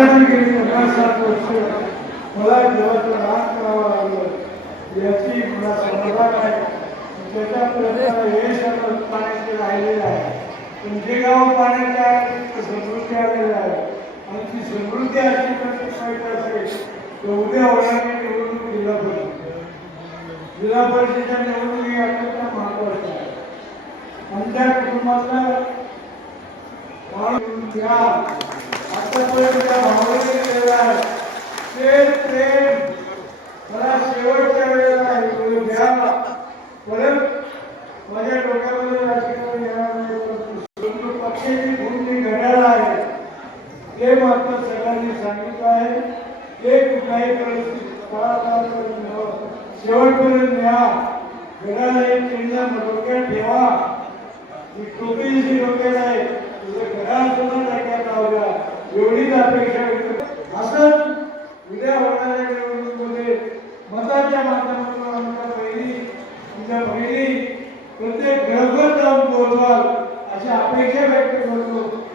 गेली वर्ष मला देवाचं रान करावं लागलं याची मला समाधान आहे त्याच्यापर्यंत यश पाण्याचे राहिलेलं आहे पण जे गाव पाण्याच्या समृद्धी आलेलं आहे आणि ती समृद्धी अशी प्रतिष्ठायची असेल तर उद्या होणारी निवडणूक जिल्हा परिषद जिल्हा परिषदेच्या निवडणुकी अत्यंत महत्त्वाच्या आहे आमच्या घ्या आतापर्यंत ज्या ते प्रेम मला शेवटच्या वेळेला घ्या परत माझ्या डोक्यामध्ये राजकारण येणार नाही परंतु पक्षाची भूमी आहे ते मात्र सगळ्यांनी सांगितलं आहे ते कुठल्याही परिस्थितीत करून शेवटपर्यंत या घड्याळ एक चिन्ह डोक्यात ठेवा. ही टोपी जी डोक्यात आहे तुझं घड्याळ सुद्धा डोक्यात लावल्या एवढीच अपेक्षा व्यक्त करतो. उद्या होणाऱ्या निवडणुकीमध्ये मताच्या माध्यमातून आमच्या बहिणी तुमच्या बहिणी प्रत्येक घरघर जाऊन पोहोचवाल अशी अपेक्षा व्यक्त करतो